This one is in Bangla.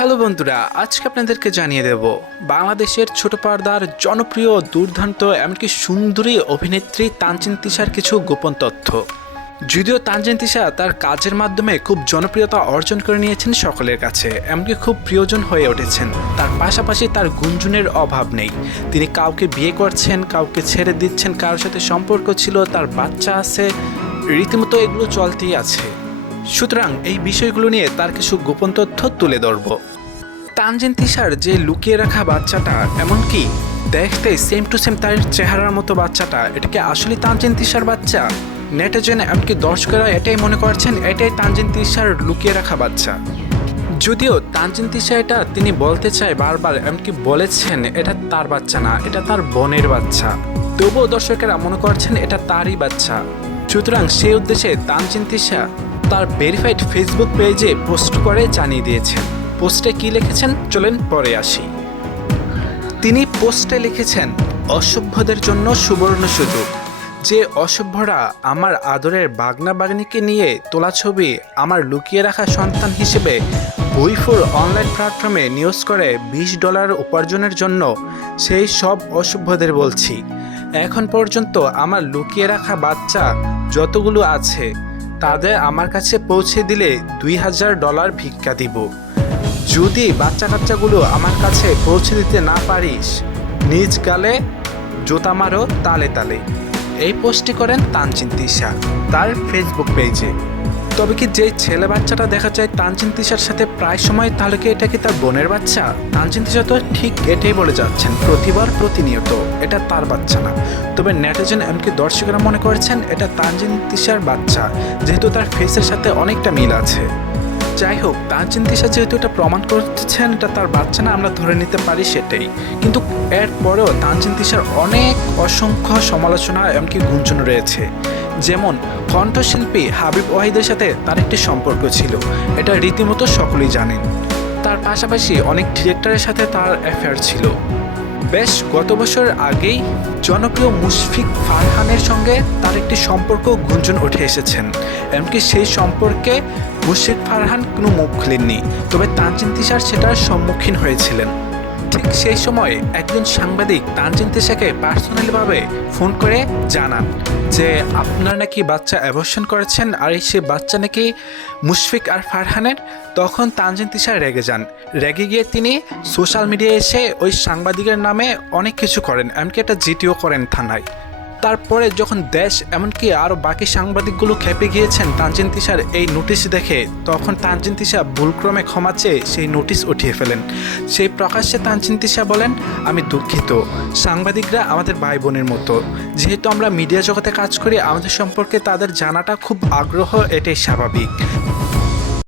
হ্যালো বন্ধুরা, আজকে আপনাদেরকে জানিয়ে দেব বাংলাদেশের ছোট পর্দার জনপ্রিয় দুর্দান্ত এমনকি সুন্দরী অভিনেত্রী তানজিন তিশার কিছু গোপন তথ্য। যদিও তানজিন তিশা তার কাজের মাধ্যমে খুব জনপ্রিয়তা অর্জন করে নিয়েছেন সকলের কাছে, এমনকি খুব প্রিয়জন হয়ে উঠেছেন। তার পাশাপাশি তার গুঞ্জনের অভাব নেই। তিনি কাউকে বিয়ে করছেন, কাউকে ছেড়ে দিচ্ছেন, কারোর সাথে সম্পর্ক ছিল, তার বাচ্চা আছে, রীতিমতো এগুলো চলতেই আছে। সুতরাং এই বিষয়গুলো নিয়ে তার কিছু গোপন তথ্য তুলে ধরব। তানজিন তিশার যে লুকিয়ে রাখা বাচ্চাটা, এমনকি দেখতে সেম টু সেম তার চেহারার মতো বাচ্চাটা, এটাকে আসলে তানজিন তিশার বাচ্চা? নেটিজেন এমনকি দর্শকেরা এটাই মনে করছেন এটাই তানজিন তিশার লুকিয়ে রাখা বাচ্চা। যদিও তানজিন তিশা এটা তিনি বলতে চায় বারবার, এমনকি বলেছেন এটা তার বাচ্চা না, এটা তার বোনের বাচ্চা, তবুও দর্শকেরা মনে করছেন এটা তারই বাচ্চা। সুতরাং সেই উদ্দেশ্যে তানজিন তিশা তার ভেরিফাইড ফেসবুক পেজে পোস্ট করে জানিয়ে দিয়েছেন। পোস্টে কি লিখেছেন চলেন পরে আসি। তিনি পোস্টে লিখেছেন, অসভ্যদের জন্য সুবর্ণ সুযোগ। যে অসভ্যরা আমার আদরের বাগনা বাগনিকে নিয়ে তোলা ছবি আমার লুকিয়ে রাখা সন্তান হিসেবে বইফোর অনলাইন প্ল্যাটফর্মে নিউজ করে $20 উপার্জনের জন্য, সেই সব অসভ্যদের বলছি, এখন পর্যন্ত আমার লুকিয়ে রাখা বাচ্চা যতগুলো আছে তাদের আমার কাছে পৌঁছে দিলে $2000 ভিক্ষা দিব। যদি বাচ্চা কাচ্চাগুলো আমার কাছে পৌঁছে দিতে না পারিস, নিজ গালে জুতা মারো তালে তালে। এই পোস্টটি করেন তানজিন তিশা তার ফেসবুক পেজে। তবে কি যে ছেলে বাচ্চাটা দেখা যায় তানজিন তিশার সাথে প্রায় সময়, তাহলে কি এটা কি তার বোনের বাচ্চা? তানজিন তিশা তো ঠিক এটাই বলে যাচ্ছেন প্রতিবার প্রতিনিয়ত, এটা তার বাচ্চা না। তবে নেটিজেন এমনকি দর্শকেরা মনে করেছেন এটা তানজিন তিশার বাচ্চা, যেহেতু তার ফেসের সাথে অনেকটা মিল আছে। যাই হোক, তানজিন তিশা যেহেতু এটা প্রমাণ করতেছেন এটা তার বাচ্চা না, আমরা ধরে নিতে পারি সেটাই। কিন্তু এরপরেও তানজিন তিশার অসংখ্য সমালোচনা এমনকি গুঞ্জন রয়েছে। যেমন কণ্ঠশিল্পী হাবিব ওয়াহিদের সাথে তার একটি সম্পর্ক ছিল, এটা রীতিমতো সকলেই জানেন। তার পাশাপাশি অনেক ডিরেক্টরের সাথে তার অ্যাফেয়ার ছিল। বেশ গত বছর আগেই জনপ্রিয় মুশফিক ফারহানের সঙ্গে তার একটি সম্পর্ক গুঞ্জন উঠে এসেছেন। এমনকি সেই সম্পর্কে মুশফিক ফারহান কোনো মুখ খুলেননি, তবে তানজিন তিশার সেটার সম্মুখীন হয়েছিলেন। ঠিক সেই সময় একজন সাংবাদিক তানজিন তিশাকে পার্সোনালিভাবে ফোন করে জানান যে আপনারা নাকি বাচ্চা অ্যাবর্শন করেছেন, আর সেই বাচ্চা নাকি মুশফিক আর ফারহানের। তখন তানজিন তিশা রেগে যান। রেগে গিয়ে তিনি সোশ্যাল মিডিয়ায় এসে ওই সাংবাদিকের নামে অনেক কিছু করেন, এমনকি একটা জিটিও করেন থানায়। তারপরে যখন দেশ এমনকি আরও বাকি সাংবাদিকগুলো খেপে গিয়েছেন তানজিন তিশার এই নোটিশ দেখে, তখন তানজিন তিশা ভুলক্রমে ক্ষমা চেয়ে সেই নোটিশ উঠিয়ে ফেলেন। সেই প্রকাশ্যে তানজিন তিশা বলেন, আমি দুঃখিত, সাংবাদিকরা আমাদের ভাই বোনের মতো, যেহেতু আমরা মিডিয়া জগতে কাজ করি, আমাদের সম্পর্কে তাদের জানাটা খুব আগ্রহ, এটাই স্বাভাবিক।